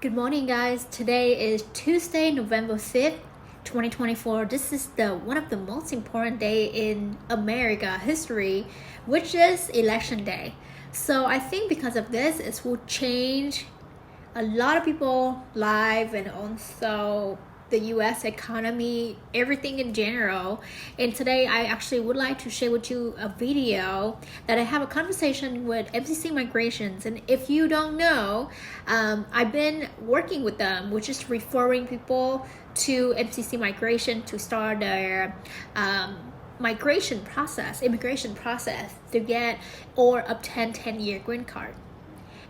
Good morning, guys. Today is Tuesday, November 5th, 2024. This is one of the most important day in America history, which is election day. So I think because of this, it will change a lot of people's lives and also the US economy, everything in general. And today I actually would like to share with you a video that I have a conversation with MCC Migrations. And if you don't know, I've been working with them, which is referring people to MCC Migration to start their immigration process to get or obtain 10-year green card.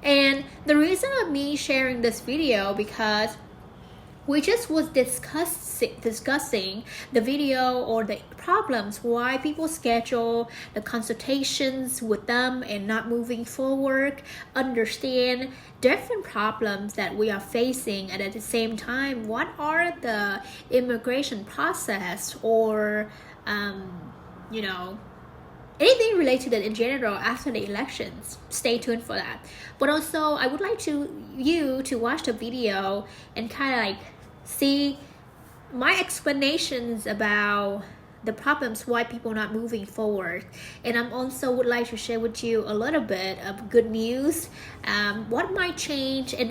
And the reason of me sharing this video because we just was discussing the video or the problems why people schedule the consultations with them and not moving forward, understand different problems that we are facing, and at the same time, what are the immigration process or anything related to that in general after the elections. Stay tuned for that. But also, I would like you to watch the video and kind of like see my explanations about the problems why people not moving forward. And I'm also would like to share with you a little bit of good news, what might change in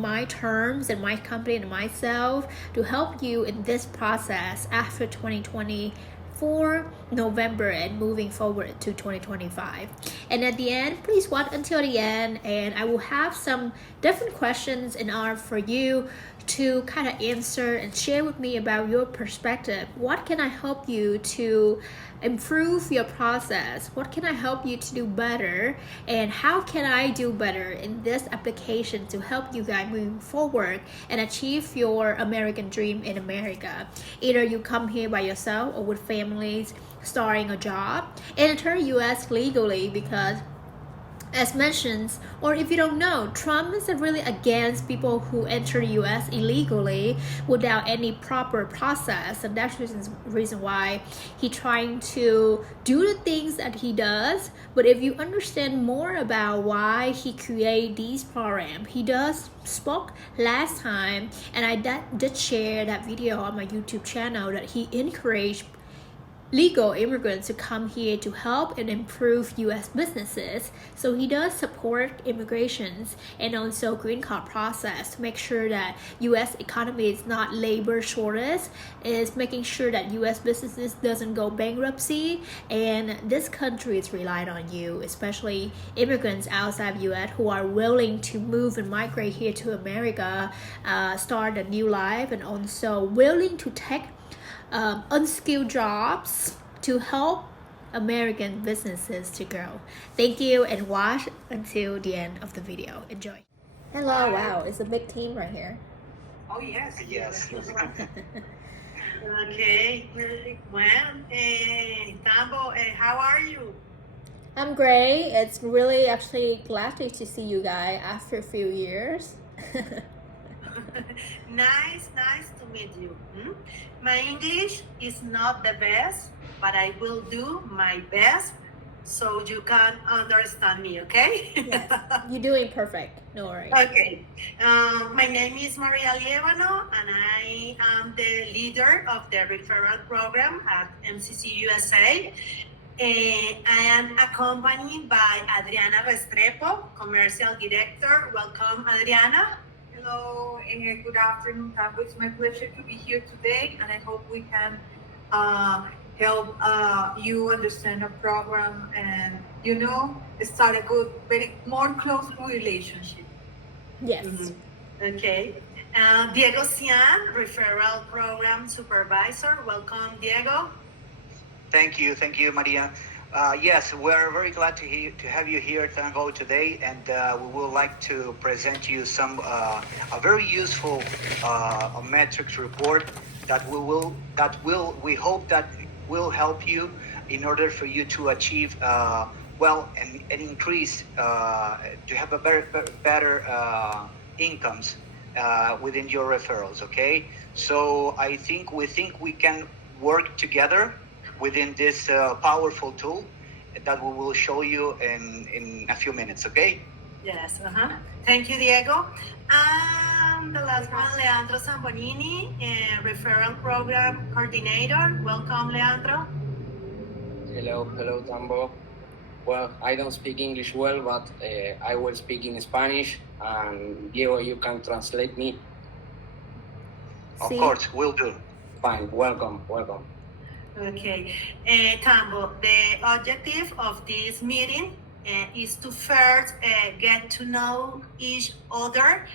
my terms and my company and myself to help you in this process after 2024 November and moving forward to 2025. And at the end, please watch until the end, and I will have some different questions in order for you to kind of answer and share with me about your perspective. What can I help you to improve your process? What can I help you to do better? And how can I do better in this application to help you guys move forward and achieve your American dream in America? Either you come here by yourself or with families, starting a job, and enter US legally because, as mentioned, or if you don't know, Trump is really against people who enter the US illegally without any proper process, and that's the reason why he's trying to do the things that he does. But if you understand more about why he created these programs, he does spoke last time, and I did share that video on my YouTube channel that he encouraged legal immigrants to come here to help and improve US businesses. So he does support immigrations and also green card process to make sure that US economy is not labor shortage, is making sure that US businesses doesn't go bankruptcy, and this country is relied on you, especially immigrants outside US who are willing to move and migrate here to America, start a new life, and also willing to take unskilled jobs to help American businesses to grow. Thank you, and watch until the end of the video. Enjoy. Hello, wow, it's a big team right here. Oh, yes. Yes. Okay. Well, Tambo, how are you? I'm great. It's really actually glad to see you guys after a few years. Nice to meet you. My English is not the best, but I will do my best so you can understand me, okay? Yes, you're doing perfect. No worries. Okay. My name is Maria Lievano, and I am the leader of the referral program at MCC USA. I am accompanied by Adriana Restrepo, Commercial Director. Welcome, Adriana. Hello, good afternoon, Tambo. It's my pleasure to be here today, and I hope we can help you understand our program and, start a good, more close relationship. Yes. Okay. Diego Cian, Referral Program Supervisor. Welcome, Diego. Thank you, Maria. Yes, we're very glad to have you here, Tango, today, and we would like to present you some a very useful metrics report that we hope that will help you in order for you to achieve and increase to have a better incomes within your referrals. Okay, so we think we can work together within this powerful tool that we will show you in a few minutes, okay? Yes, Thank you, Diego. husband, Leandro Zambonini, Referral Program Coordinator. Welcome, Leandro. Hello, Tambo. Well, I don't speak English well, but I will speak in Spanish, and Diego, you can translate me. Of course, will do. Fine, welcome. Okay. Tambo, the objective of this meeting is to first get to know each other,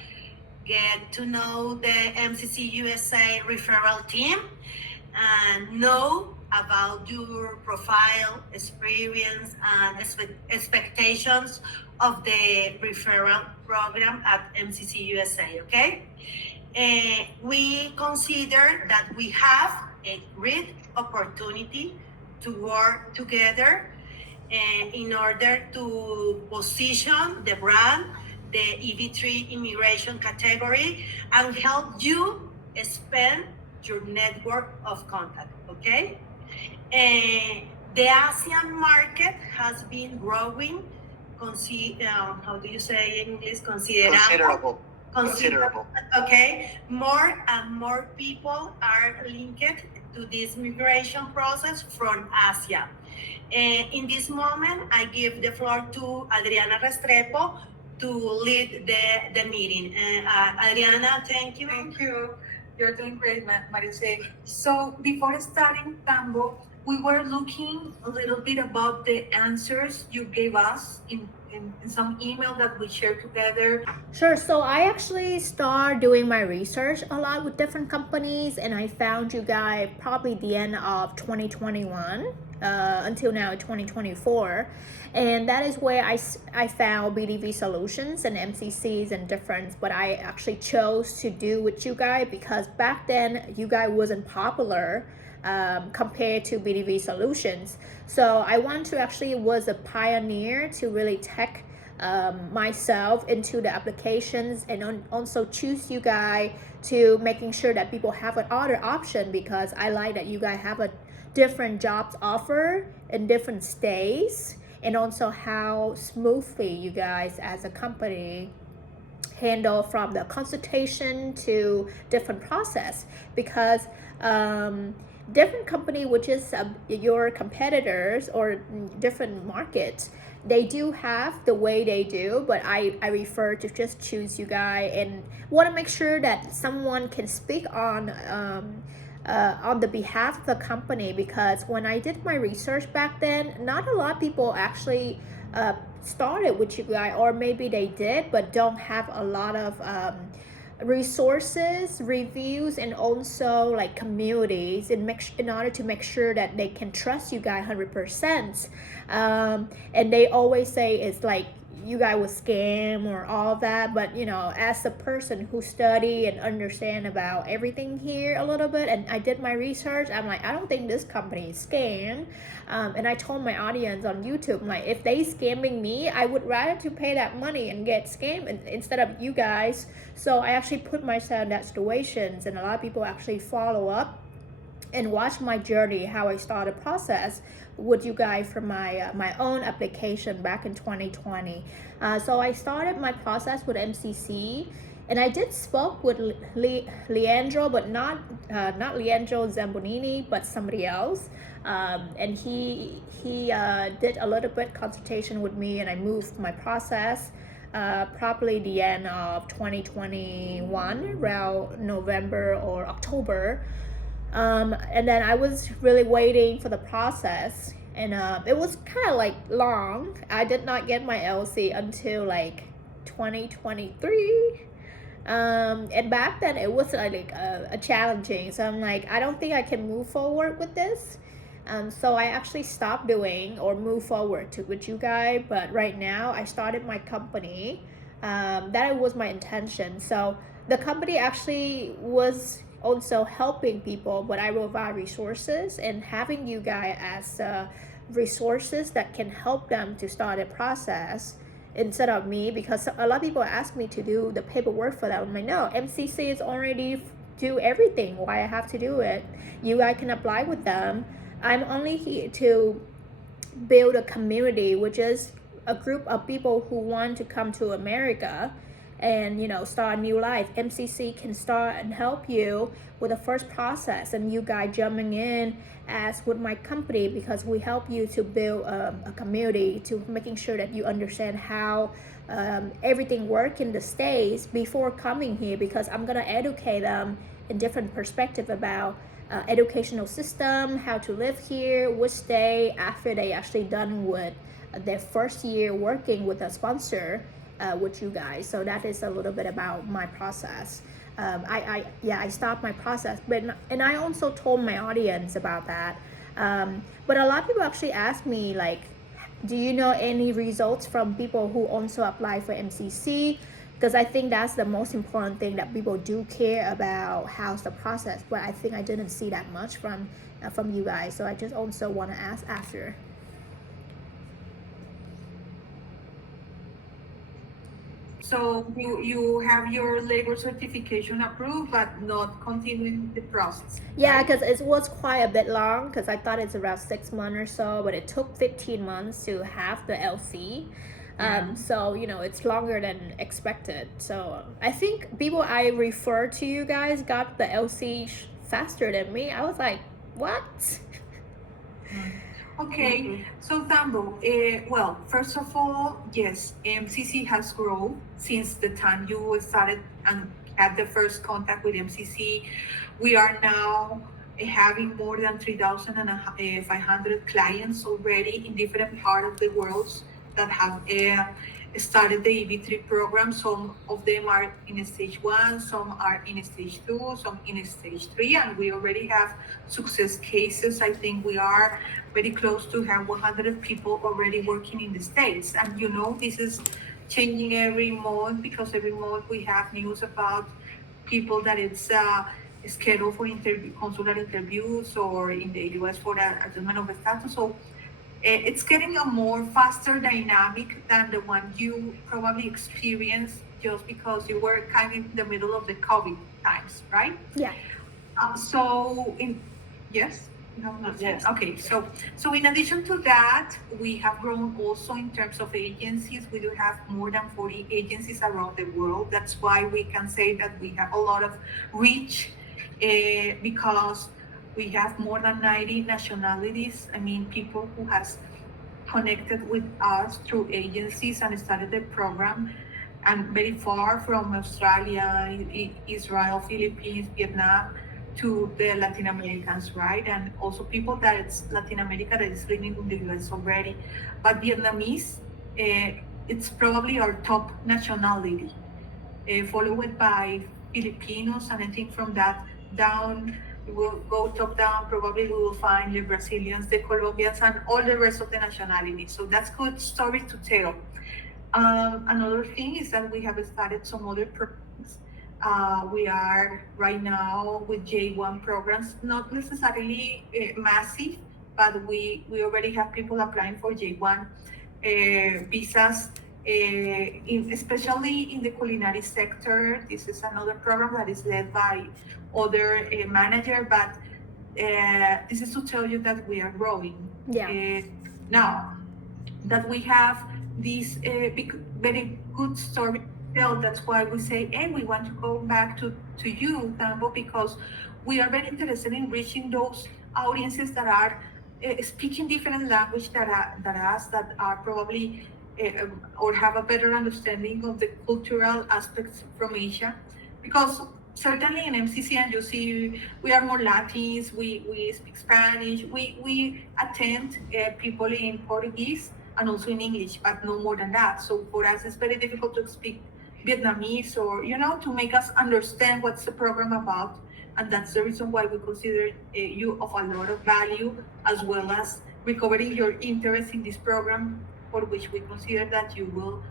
get to know the MCC USA referral team, and know about your profile, experience, and expectations of the referral program at MCC USA, okay? We consider that we have a great opportunity to work together in order to position the brand, the EB3 immigration category, and help you expand your network of contact, okay? The ASEAN market has been growing, how do you say in English? Considerable. Okay, more and more people are linked to this migration process from Asia. In this moment, I give the floor to Adriana Restrepo to lead the meeting. Adriana, thank you. Thank you. You're doing great, Marise. So before starting, Tambo, we were looking a little bit about the answers you gave us in some email that we shared together. Sure. So I actually started doing my research a lot with different companies, and I found you guys probably the end of 2021 until now 2024, and that is where I found BDV Solutions and MCCs and different. But I actually chose to do with you guys because back then you guys wasn't popular compared to BDV Solutions. So I want to actually was a pioneer to really tech myself into the applications and also choose you guys to making sure that people have an other option, because I like that you guys have a different jobs offer in different states, and also how smoothly you guys as a company handle from the consultation to different process, because different company, which is your competitors or different markets, they do have the way they do, but I refer to just choose you guys and want to make sure that someone can speak on the behalf of the company, because when I did my research back then, not a lot of people actually started with you guys, or maybe they did but don't have a lot of resources, reviews, and also like communities in order to make sure that they can trust you guys 100%. And they always say it's like you guys will scam or all that, but you know, as a person who study and understand about everything here a little bit, and I did my research, I'm like, I don't think this company is scam. And I told my audience on YouTube, like, if they scamming me, I would rather to pay that money and get scammed instead of you guys. So I actually put myself in that situations, and a lot of people actually follow up and watch my journey, how I started process with you guys for my own application back in 2020. So I started my process with MCC, and I did spoke with Leandro, but not Leandro Zambonini, but somebody else. And he did a little bit consultation with me, and I moved my process probably the end of 2021, around November or October. And then I was really waiting for the process, and it was kind of like long. I did not get my LC until like 2023. And back then it was like a challenging, so I'm like, I don't think I can move forward with this. So I actually stopped doing or move forward with you guys, but right now I started my company. That was my intention. So the company actually was also helping people, but I provide resources, and having you guys as resources that can help them to start a process instead of me, because a lot of people ask me to do the paperwork for them. I'm like, no, MCC is already do everything. Why I have to do it? You guys can apply with them. I'm only here to build a community, which is a group of people who want to come to America and start a new life. MCC can start and help you with the first process, and you guys jumping in as with my company, because we help you to build a community, to making sure that you understand how everything work in the States before coming here, because I'm gonna educate them in different perspective about educational system, how to live here, which day after they actually done with their first year working with a sponsor with you guys. So that is a little bit about my process. I start my process, and I also told my audience about that. But a lot of people actually ask me, like, do you know any results from people who also apply for MCC? Because I think that's the most important thing, that people do care about how's the process. But I think I didn't see that much from you guys, so I just also want to ask after. So you have your labor certification approved, but not continuing the process. Yeah, right? because it was quite a bit long, because I thought it's around 6 months or so, but it took 15 months to have the LC. So it's longer than expected. So I think people I refer to you guys got the LC faster than me. I was like, what? Okay, so Tambo, well, first of all, yes, MCC has grown since the time you started and had the first contact with MCC. We are now having more than 3,500 clients already in different parts of the world that have started the EB3 program. Some of them are in stage 1, some are in stage 2, some in stage 3, and we already have success cases. I think we are very close to have 100 people already working in the States. And this is changing every month, because every month we have news about people that it's scheduled for consular interviews, or in the US for adjustment of status. So it's getting a more faster dynamic than the one you probably experienced just because you were kind of in the middle of the COVID times, right? Yeah. Yes? No, not Yes. Okay, so in addition to that, we have grown also in terms of agencies. We do have more than 40 agencies around the world. That's why we can say that we have a lot of reach, because we have more than 90 nationalities. I mean, people who has connected with us through agencies and started the program, and very far from Australia, Israel, Philippines, Vietnam, to the Latin Americans, right? And also people that it's Latin America that is living in the US already. But Vietnamese, it's probably our top nationality, followed by Filipinos, and I think from that down, we'll go top down, probably we will find the Brazilians, the Colombians, and all the rest of the nationalities. So that's good story to tell. Another thing is that we have started some other programs. We are right now with J1 programs, not necessarily massive, but we already have people applying for J1 visas, especially in the culinary sector. This is another program that is led by other manager, but this is to tell you that we are growing. Yeah. Now that we have this very good story to tell, that's why we say, hey, we want to go back to you, Tambo, because we are very interested in reaching those audiences that are speaking different language than us, that are probably or have a better understanding of the cultural aspects from Asia. Because certainly in MCC, and you see, we are more Latins, we speak Spanish, we attend people in Portuguese and also in English, but no more than that. So for us, it's very difficult to speak Vietnamese, or to make us understand what's the program about. And that's the reason why we consider you of a lot of value, as well as recovering your interest in this program, for which we consider that you will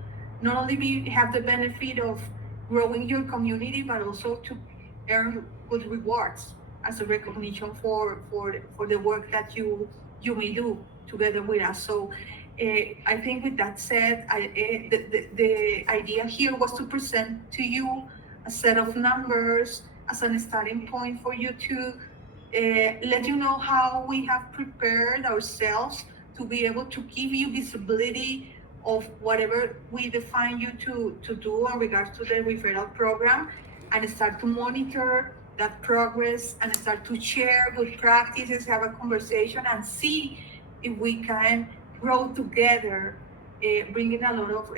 not only have the benefit of growing your community, but also to earn good rewards as a recognition for the work that you may do together with us. So I think with that said, the idea here was to present to you a set of numbers as a starting point for you to let you know how we have prepared ourselves to be able to give you visibility of whatever we define you to do in regards to the referral program, and start to monitor that progress and start to share good practices, have a conversation, and see if we can grow together, bringing a lot of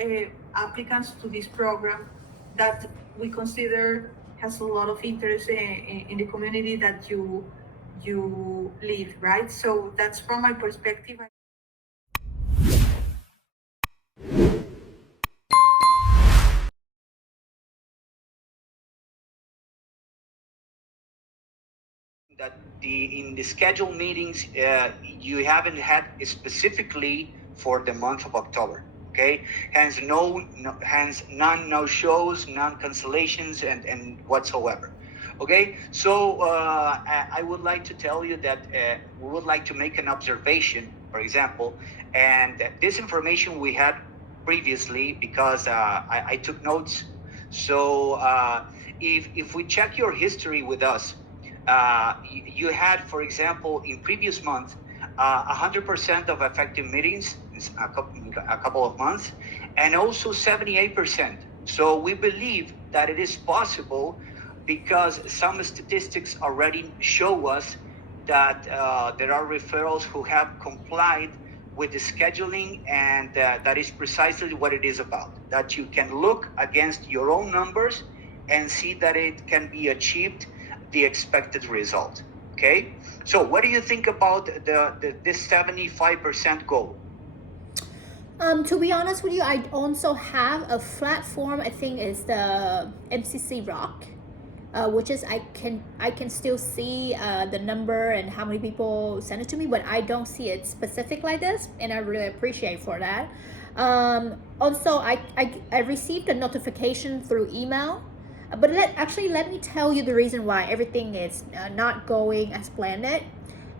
applicants to this program that we consider has a lot of interest in the community that you live, right? So that's from my perspective. That in the scheduled meetings, you haven't had specifically for the month of October. Okay, hence none no shows, none cancellations, and whatsoever. Okay, so I would like to tell you that we would like to make an observation, for example, and this information we had previously because I took notes. So if we check your history with us, you had, for example, in previous month, 100% of effective meetings in a couple of months, and also 78%. So we believe that it is possible because some statistics already show us that there are referrals who have complied with the scheduling, and that is precisely what it is about. That you can look against your own numbers and see that it can be achieved the expected result. Okay, so what do you think about this 75% goal? To be honest with you, I also have a platform. I think is the MCC Rock, which is I can still see the number and how many people send it to me, but I don't see it specific like this, and I really appreciate for that. Also, I received a notification through email. But let me tell you the reason why everything is not going as planned,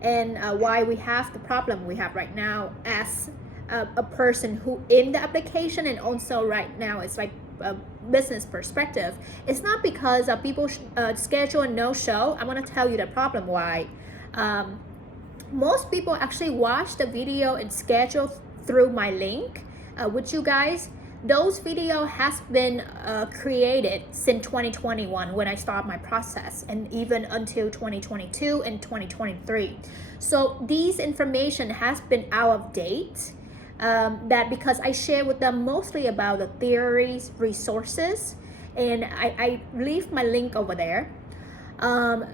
and why we have the problem we have right now as a person who in the application, and also right now it's like a business perspective. It's not because people schedule and no show. I'm gonna tell you the problem why. Most people actually watch the video and schedule through my link with you guys. Those video has been created since 2021 when I started my process, and even until 2022 and 2023. So these information has been out of date. That because I share with them mostly about the theories, resources, and I leave my link over there.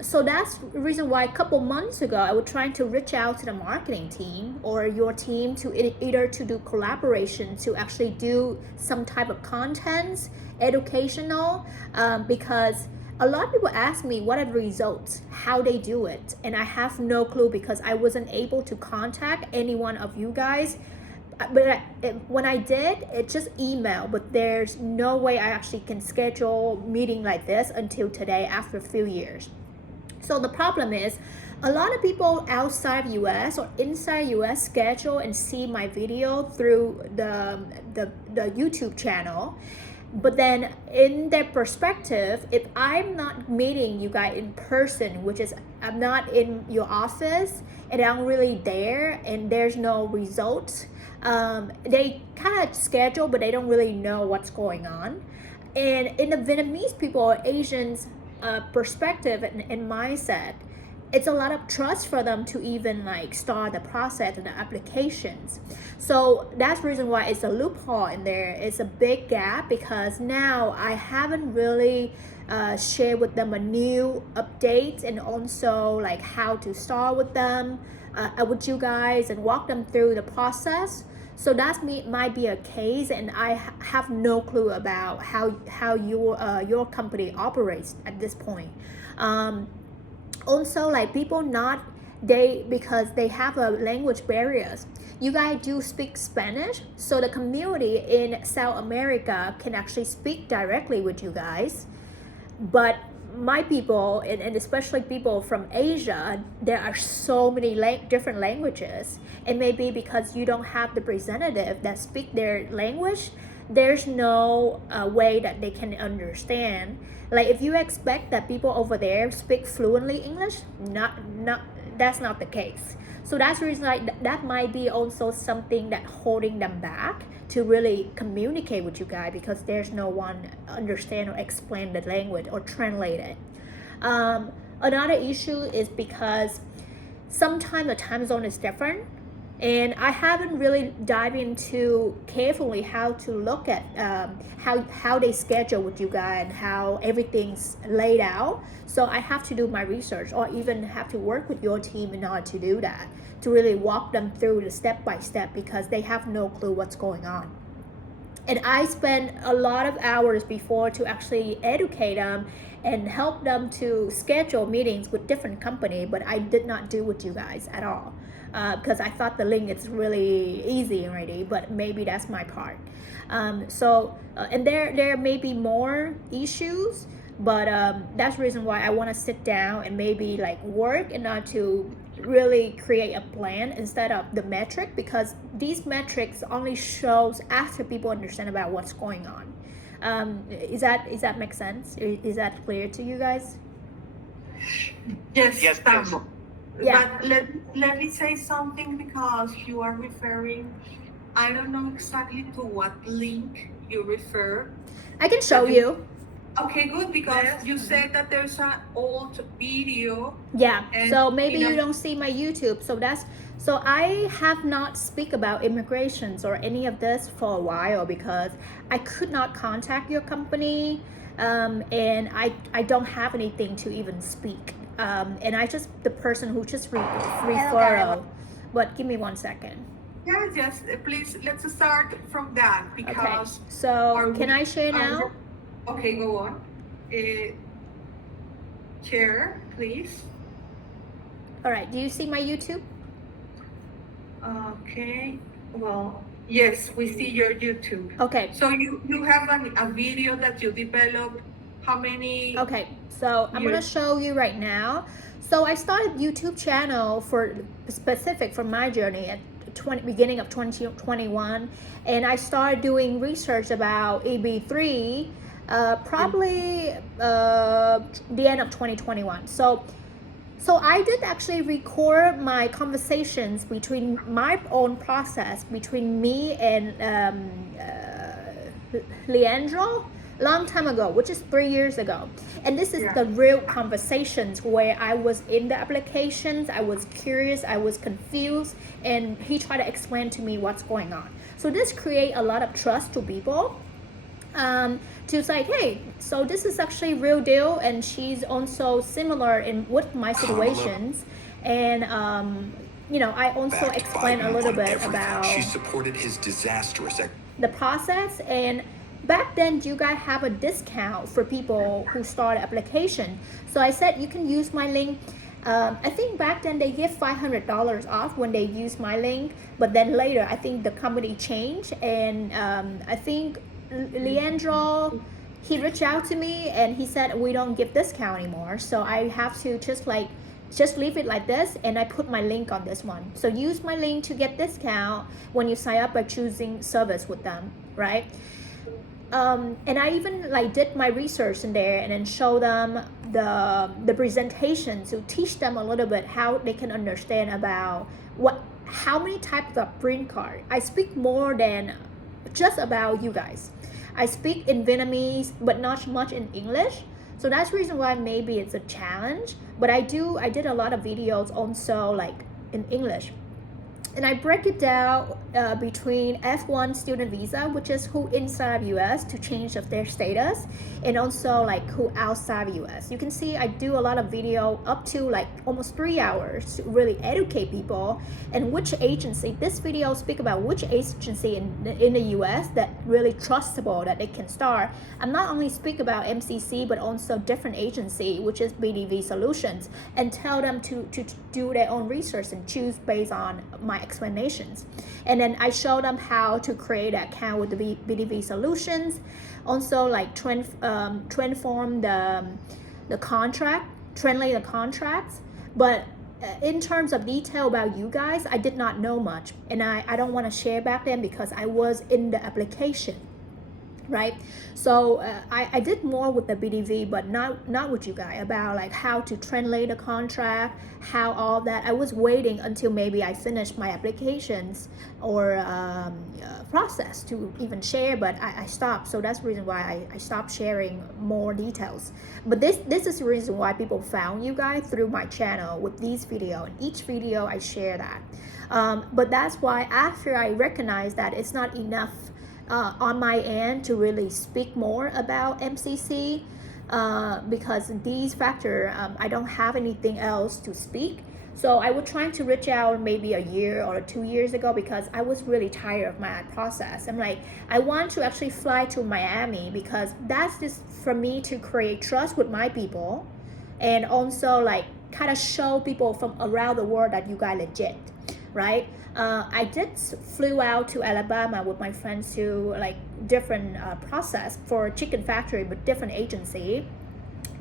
So that's the reason why a couple months ago I was trying to reach out to the marketing team or your team to either to do collaboration to actually do some type of content, educational, because a lot of people ask me what are the results, how they do it, and I have no clue because I wasn't able to contact any one of you guys. But when I did, it just email, but there's no way I actually can schedule meeting like this until today after a few years. So the problem is a lot of people outside US or inside US schedule and see my video through the YouTube channel. But then in their perspective, if I'm not meeting you guys in person, which is I'm not in your office and I'm really there and there's no results, they kind of schedule, but they don't really know what's going on. And in the Vietnamese people or Asians perspective and mindset, it's a lot of trust for them to even like start the process and the applications. So that's the reason why it's a loophole in there. It's a big gap because now I haven't really shared with them a new update and also like how to start with them with you guys and walk them through the process. So that might be a case, and I have no clue about how your company operates at this point. Also, like people because they have a language barriers. You guys do speak Spanish, so the community in South America can actually speak directly with you guys. But my people, and especially people from Asia, there are so many different languages, and maybe because you don't have the representative that speak their language, there's no way that they can understand. Like if you expect that people over there speak fluently English, that's not the case. So that's the reason that might be also something that holding them back to really communicate with you guys, because there's no one understand or explain the language or translate it. Another issue is because sometimes the time zone is different, and I haven't really dived into carefully how to look at how they schedule with you guys and how everything's laid out. So I have to do my research, or even have to work with your team in order to do that, to really walk them through the step by step, because they have no clue what's going on. And I spend a lot of hours before to actually educate them and help them to schedule meetings with different company, but I did not do with you guys at all, because I thought the link is really easy already, but maybe that's my part. And there may be more issues, but that's the reason why I want to sit down and maybe like work in order to really create a plan instead of the metric, because these metrics only shows after people understand about what's going on. Is that make sense? Is that clear to you guys? Yes, Tambo. Yeah. But let me say something, because you are referring, I don't know exactly to what link you refer. I can show you. Okay, good, because you said that there's an old video. Yeah, And, so maybe you know, you don't see my YouTube. So I have not speak about immigrations or any of this for a while, because I could not contact your company, and I don't have anything to even speak. And I just the person who just referral. But give me 1 second. Yes, please, let's start from that, Okay, because... so can I share now? Okay, go on. Share, please. All right, do you see my YouTube? Okay, well, yes, we see your YouTube. Okay. So you have a video that you developed, how many... Okay, so I'm gonna show you right now. So I started YouTube channel for specific for my journey at beginning of 2021, and I started doing research about EB3 probably the end of 2021. So I did actually record my conversations between my own process between me and Leandro long time ago, which is 3 years ago. And this is the real conversations where I was in the applications, I was curious, I was confused, and he tried to explain to me what's going on. So this create a lot of trust to people. To say, hey, so this is actually real deal, and she's also similar in with my situations, and you know, I also explain a little bit about she supported his disastrous the process. And back then you guys have a discount for people who start application, so I said you can use my link. I think back then they give $500 off when they use my link, but then later I think the company changed, and I think Leandro, he reached out to me and he said we don't give discount anymore, so I have to just leave it like this, and I put my link on this one. So use my link to get discount when you sign up by choosing service with them, right? And I even like did my research in there and then show them the presentation to teach them a little bit how they can understand about how many types of green card. I speak more than just about you guys. I speak in Vietnamese, but not much in English. So that's the reason why maybe it's a challenge. But I did a lot of videos also like in English. And I break it down between F1 student visa, which is who inside US to change of their status, and also like who outside US. You can see I do a lot of video up to like almost 3 hours to really educate people, and which agency. This video speak about which agency in the US that really trustable that they can start. I'm not only speak about MCC, but also different agency, which is BDV Solutions, and tell them to do their own research and choose based on my explanations. And then I show them how to create an account with the BDV Solutions, also like transform the contract, translate the contracts. But in terms of detail about you guys, I did not know much, and I don't want to share back then because I was in the application. right? So I did more with the BDV, but not with you guys, about like how to translate a contract, how all that. I was waiting until maybe I finished my applications or process to even share, but I stopped. So that's the reason why I stopped sharing more details. But this is the reason why people found you guys through my channel with these videos, and each video I share that. But that's why after I recognized that it's not enough on my end to really speak more about MCC, because these factors, I don't have anything else to speak. So I was trying to reach out maybe a year or 2 years ago, because I was really tired of my process. I'm like, I want to actually fly to Miami, because that's just for me to create trust with my people, and also like kind of show people from around the world that you guys legit, right? I did flew out to Alabama with my friends to like different process for chicken factory, but different agency.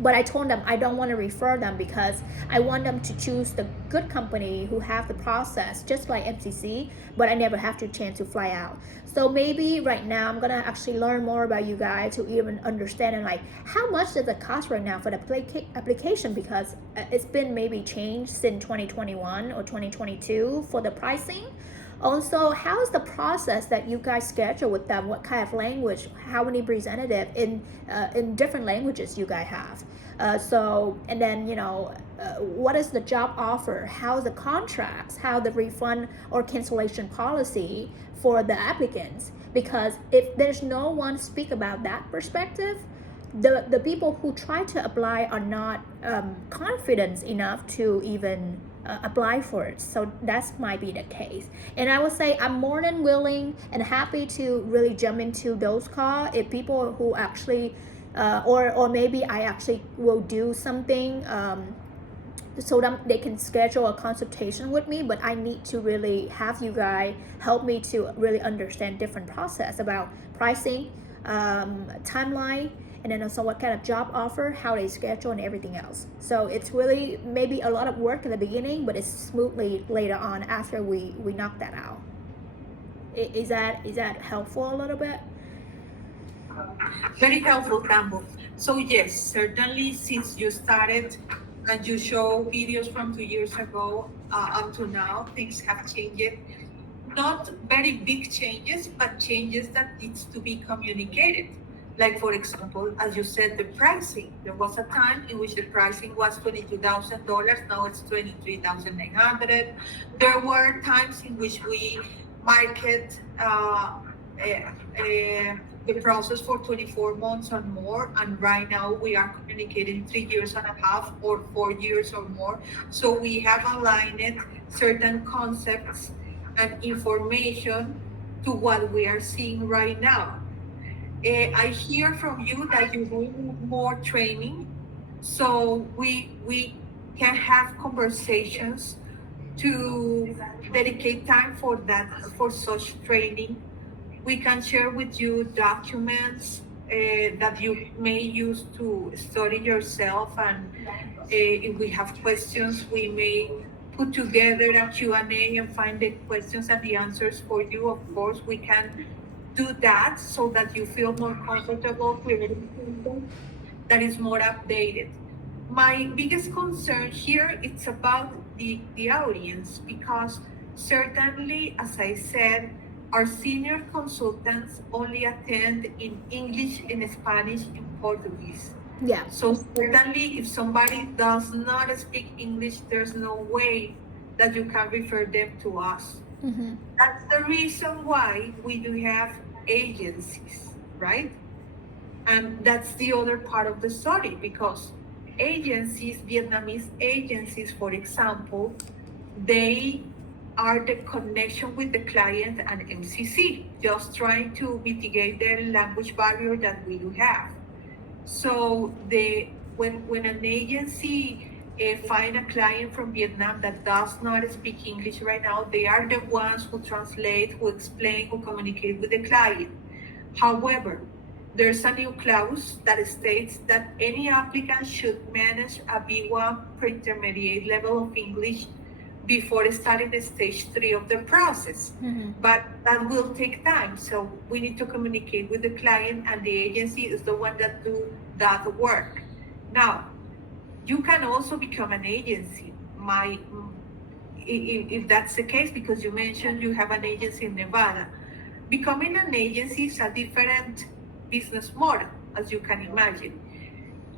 But I told them I don't want to refer them, because I want them to choose the good company who have the process just like MCC, but I never have the chance to fly out. So maybe right now I'm gonna actually learn more about you guys to even understand, and like how much does it cost right now for the application, because it's been maybe changed since 2021 or 2022 for the pricing. Also, how is the process that you guys schedule with them? What kind of language? How many representatives in different languages you guys have? So, and then what is the job offer? How's the contracts? How the refund or cancellation policy for the applicants? Because if there's no one speak about that perspective, the people who try to apply are not confident enough to even apply for it. So that might be the case. And I would say I'm more than willing and happy to really jump into those calls if people who actually or maybe I actually will do something so that they can schedule a consultation with me. But I need to really have you guys help me to really understand different process about pricing, timeline, and then also what kind of job offer, how they schedule, and everything else. So it's really maybe a lot of work in the beginning, but it's smoothly later on after we knock that out. Is that helpful a little bit? Very helpful, Tambo. So yes, certainly since you started and you show videos from 2 years ago up to now, things have changed. Not very big changes, but changes that needs to be communicated. Like for example, as you said, the pricing. There was a time in which the pricing was $22,000. Now it's $23,900. There were times in which we market the process for 24 months or more, and right now we are communicating 3.5 years or 4 years or more. So we have aligned certain concepts and information to what we are seeing right now. I hear from you that you need more training, so we can have conversations to dedicate time for that, for such training. We can share with you documents that you may use to study yourself, and if we have questions, we may put together a Q&A and find the questions and the answers for you. Of course, we can do that so that you feel more comfortable creating content that is more updated. My biggest concern here is about the audience, because certainly, as I said, our senior consultants only attend in English, in Spanish, in Portuguese. Yeah. So certainly if somebody does not speak English, there's no way that you can refer them to us. Mm-hmm. That's the reason why we do have agencies, right? And that's the other part of the story, because agencies, Vietnamese agencies, for example, they are the connection with the client and MCC, just trying to mitigate the language barrier that we do have. So when an agency find a client from Vietnam that does not speak English right now, they are the ones who translate, who explain, who communicate with the client. However, there's a new clause that states that any applicant should manage a B1 pre-intermediate level of English before starting the stage 3 of the process. But that will take time. So we need to communicate with the client, and the agency is the one that do that work. Now, you can also become an agency. If that's the case, because you mentioned you have an agency in Nevada. Becoming an agency is a different business model, as you can imagine.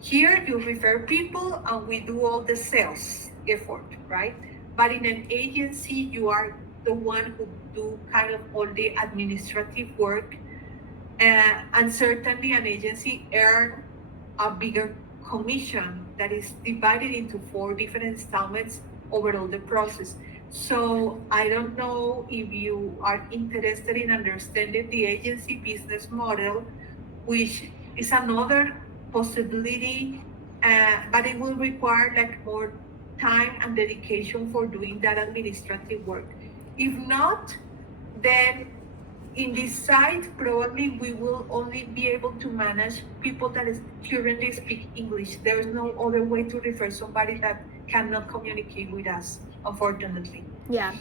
Here, you refer people and we do all the sales effort, right? But in an agency, you are the one who do kind of all the administrative work. And certainly an agency earn a bigger commission that is divided into 4 different installments over all the process. So I don't know if you are interested in understanding the agency business model, which is another possibility, but it will require like more time and dedication for doing that administrative work. If not, then in this site, probably we will only be able to manage people that currently speak English. There's no other way to refer somebody that cannot communicate with us, unfortunately. Yeah.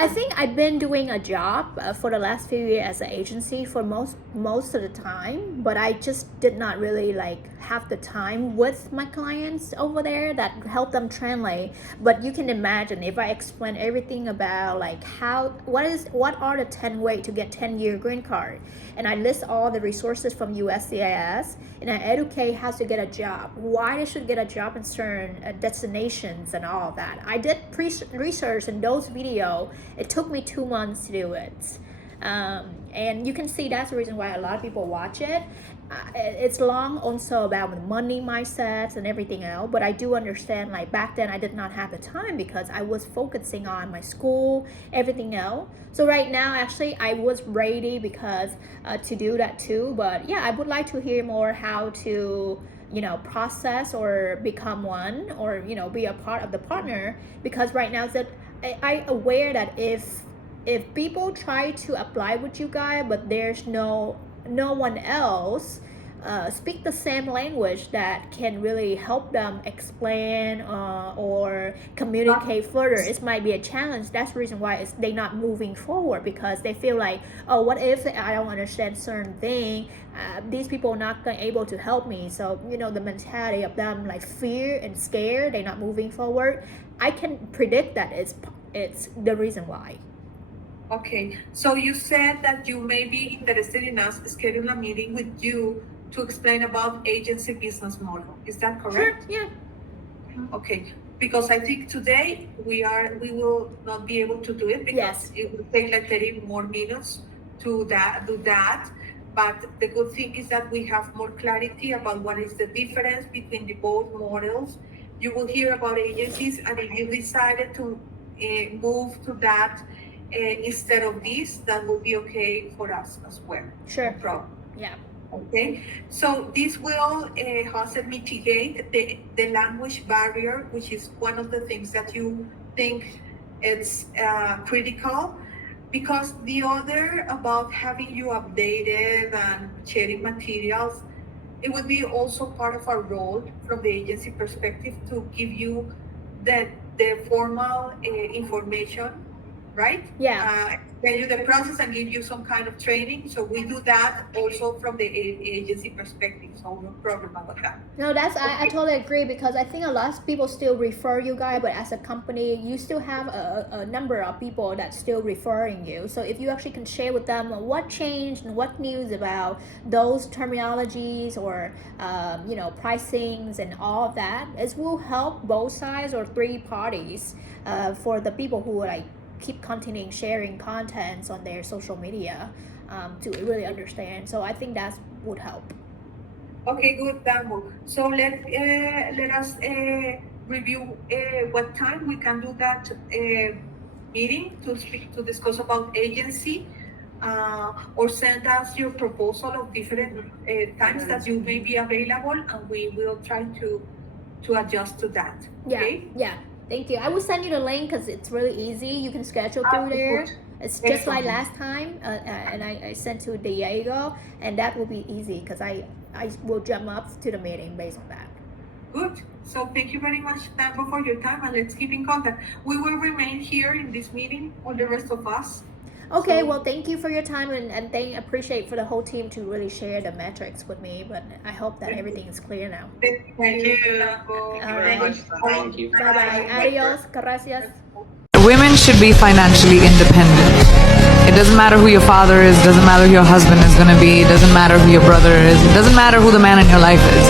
I think I've been doing a job for the last few years as an agency for most of the time, but I just did not really have the time with my clients over there that help them translate. But you can imagine if I explain everything about what are the 10 ways to get 10-year green card, and I list all the resources from USCIS, and I educate how to get a job, why they should get a job in certain destinations and all of that. I did research in those videos. It took me 2 months to do it. And you can see that's the reason why a lot of people watch it. It's long also about money mindsets and everything else, but I do understand back then I did not have the time because I was focusing on my school, everything else. So right now actually I was ready because to do that too, but yeah, I would like to hear more how to process or become one, or be a part of the partner, because right now that I aware that if people try to apply with you guys, but there's no one else speak the same language that can really help them explain or communicate further, it might be a challenge. That's the reason why they're not moving forward, because they feel like, oh, what if I don't understand certain thing? These people are not able to help me. So the mentality of them fear and scared, they're not moving forward. I can predict that it's the reason why. Okay, so you said that you may be interested in us scheduling a meeting with you to explain about agency business model. Is that correct? Sure, yeah. Okay, because I think today we will not be able to do it because it will take 30 more minutes to do that. But the good thing is that we have more clarity about what is the difference between the both models. You will hear about agencies, and if you decided to move to that instead of this, that will be okay for us as well. Sure. No problem. Yeah. Okay, so this will also mitigate the language barrier, which is one of the things that you think it's critical, because the other about having you updated and sharing materials, it would be also part of our role from the agency perspective to give you the formal information, right? Yeah. Tell you the process and give you some kind of training. So we do that also from the agency perspective. So no problem about that. No, I totally agree, because I think a lot of people still refer you guys, but as a company, you still have a number of people that still referring you. So if you actually can share with them what changed and what news about those terminologies or pricings and all of that, it will help both sides or 3 parties for the people who keep continuing sharing contents on their social media to really understand. So I think that would help. Okay, good, Dango. So let us review what time we can do that meeting to discuss about agency, or send us your proposal of different times that you may be available, and we will try to adjust to that. Okay? Yeah. Thank you. I will send you the link because it's really easy. You can schedule through there. It's just like last time, and I sent to Diego, and that will be easy because I will jump up to the meeting based on that. Good. So thank you very much, Tango, for your time, and let's keep in contact. We will remain here in this meeting, all the rest of us. Okay, So- well, thank you for your time, and appreciate for the whole team to really share the metrics with me. But I hope that everything is clear now. Thank you, Tango. Thank you very Alright. much. Thank you. Bye bye. Adios. Gracias. Women should be financially independent. It doesn't matter who your father is, doesn't matter who your husband is going to be, it doesn't matter who your brother is, it doesn't matter who the man in your life is.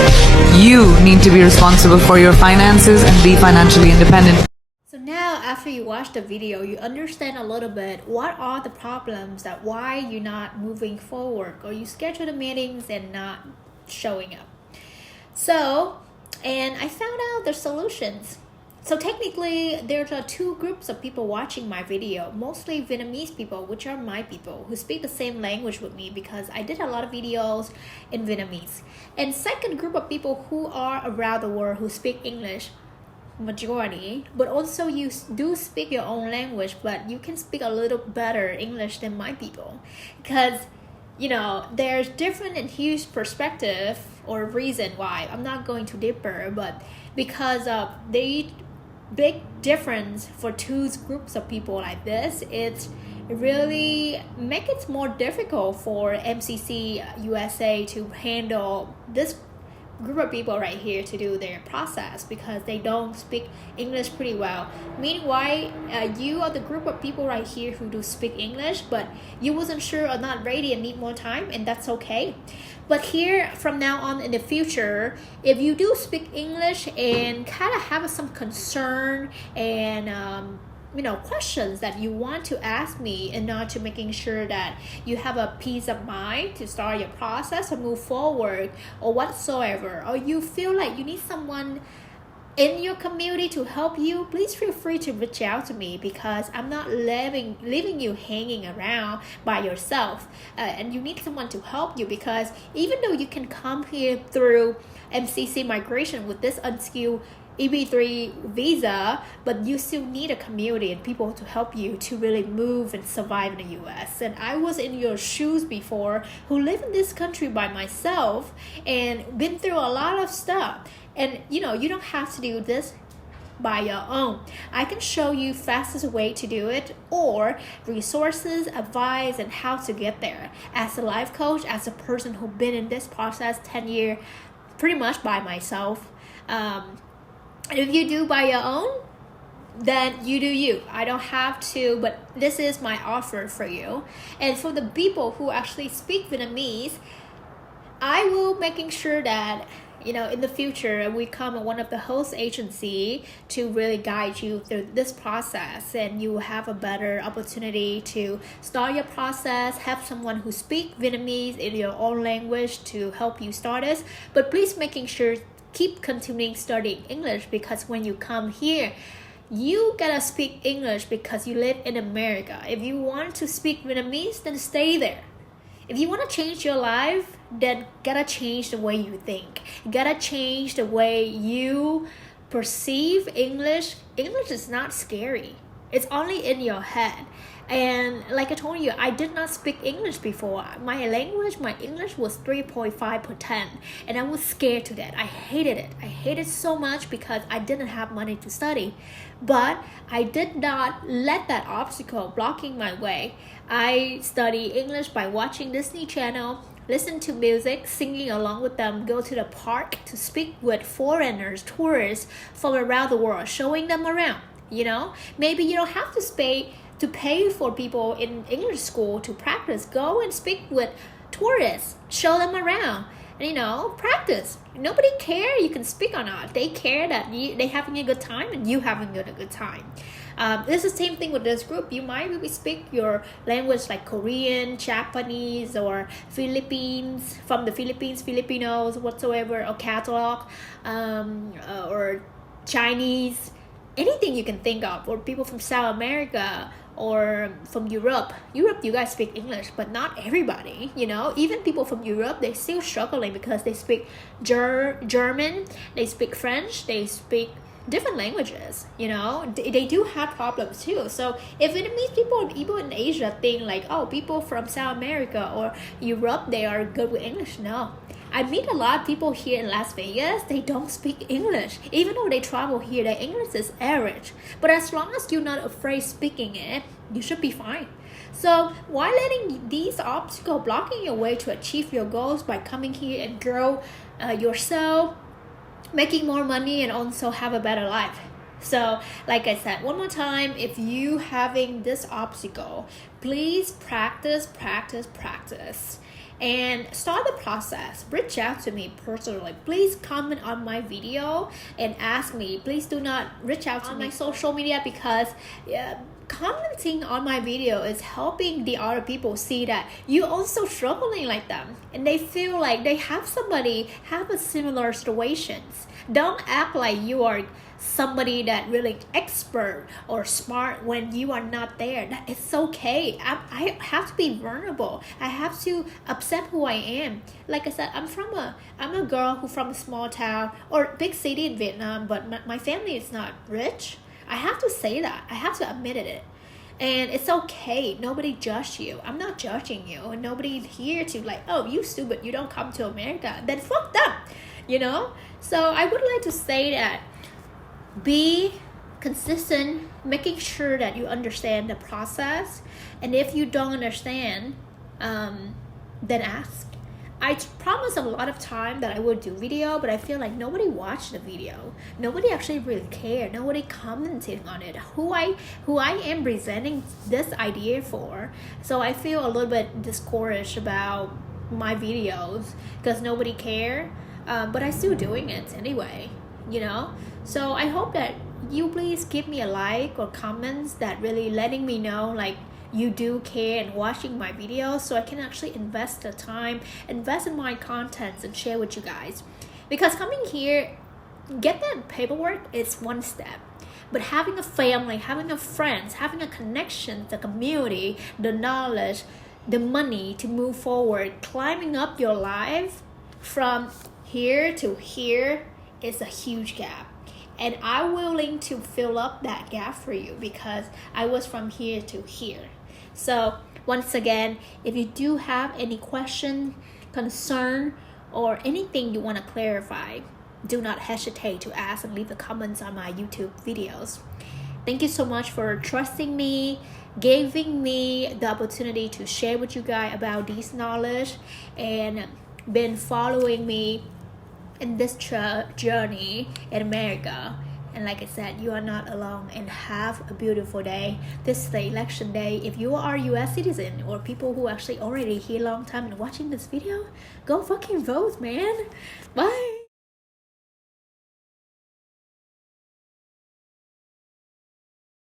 You need to be responsible for your finances and be financially independent. So now, after you watch the video, you understand a little bit what are the problems that why you're not moving forward, or you schedule the meetings and not showing up. So, and I found out the solutions. So technically, there's two groups of people watching my video, mostly Vietnamese people, which are my people who speak the same language with me because I did a lot of videos in Vietnamese. And second group of people who are around the world who speak English, majority, but also you do speak your own language, but you can speak a little better English than my people because there's different and huge perspective or reason why. I'm not going to deeper, but because of the big difference for two groups of people like this, it's really make it more difficult for MCC USA to handle this group of people right here to do their process because they don't speak English pretty well. Meanwhile, you are the group of people right here who do speak English, but you wasn't sure or not ready and need more time, and that's okay. But here, from now on in the future, if you do speak English and kind of have some concern and questions that you want to ask me in order to making sure that you have a peace of mind to start your process or move forward or whatsoever, or you feel like you need someone in your community to help you, please feel free to reach out to me because I'm not leaving you hanging around by yourself, and you need someone to help you because even though you can come here through MCC migration with this unskilled EB3 visa, but you still need a community and people to help you to really move and survive in the US. And I was in your shoes before, who live in this country by myself and been through a lot of stuff. And you don't have to do this by your own. I can show you fastest way to do it, or resources, advice, and how to get there. As a life coach, as a person who's been in this process 10 years, pretty much by myself. If you do by your own, then you do you. I don't have to, but this is my offer for you. And for the people who actually speak Vietnamese, I will making sure that in the future we come one of the host agency to really guide you through this process, and you will have a better opportunity to start your process, have someone who speak Vietnamese in your own language to help you start this. But please making sure keep continuing studying English, because when you come here, you gotta speak English because you live in America. If you want to speak Vietnamese, then stay there. If you want to change your life, then gotta change the way you think. Gotta change the way you perceive English. English is not scary. It's only in your head. And like I told you, I did not speak English before. My English was 3.5 per 10. And I was scared to death. I hated it. I hated it so much because I didn't have money to study. But I did not let that obstacle blocking my way. I study English by watching Disney Channel, listen to music, singing along with them, go to the park to speak with foreigners, tourists from around the world, showing them around. Maybe you don't have to pay for people in English school to practice. Go and speak with tourists, show them around, and practice. Nobody care you can speak or not. They care that they having a good time and you having a good time. It's the same thing with this group. You might maybe speak your language like Korean, Japanese, or from the Philippines, Filipinos, whatsoever, or Catalog, or Chinese, anything you can think of, or people from South America or from Europe. You guys speak English, but not everybody, even people from Europe, they're still struggling because they speak German, they speak French, they speak different languages, you know, they do have problems too. So if Vietnamese people in Asia think like, oh, people from South America or Europe, they are good with English. No, I meet a lot of people here in Las Vegas, they don't speak English. Even though they travel here, their English is average. But as long as you're not afraid speaking it, you should be fine. So why letting these obstacles blocking your way to achieve your goals by coming here and grow yourself, making more money, and also have a better life? So like I said, one more time, if you having this obstacle, please practice and start the process. Reach out to me personally. Please comment on my video and ask me. Please do not reach out to my social media, because commenting on my video is helping the other people see that you also struggling like them, and they feel like they have somebody have a similar situations. Don't act like you are somebody that really expert or smart when you are not there. That it's okay. I have to be vulnerable. I have to accept who I am. Like I said, I'm a girl who from a small town or big city in Vietnam, but my family is not rich. I have to say that. I have to admit it. And it's okay. Nobody judge you. I'm not judging you. And nobody's here to like, oh, you stupid, you don't come to America. Then fuck them, you know? So I would like to say that be consistent, making sure that you understand the process. And if you don't understand, then ask. I promise a lot of time that I will do video, but I feel like nobody watched the video. Nobody actually really cared. Nobody commented on it. Who I am presenting this idea for. So I feel a little bit discouraged about my videos because nobody cared. But I still doing it anyway, you know. So I hope that you please give me a like or comments that really letting me know like you do care and watching my videos, so I can actually invest the time, invest in my contents and share with you guys. Because coming here, get that paperwork is one step, but having a family, having a friends, having a connection, the community, the knowledge, the money to move forward, climbing up your life from here to here is a huge gap. And I'm willing to fill up that gap for you because I was from here to here. So once again, if you do have any question, concern, or anything you want to clarify, do not hesitate to ask and leave the comments on my YouTube videos. Thank you so much for trusting me, giving me the opportunity to share with you guys about this knowledge, and been following me in this journey in America. And like I said, you are not alone, and have a beautiful day. This is the election day. If you are a US citizen or people who actually already here long time and watching this video, go fucking vote, man. Bye.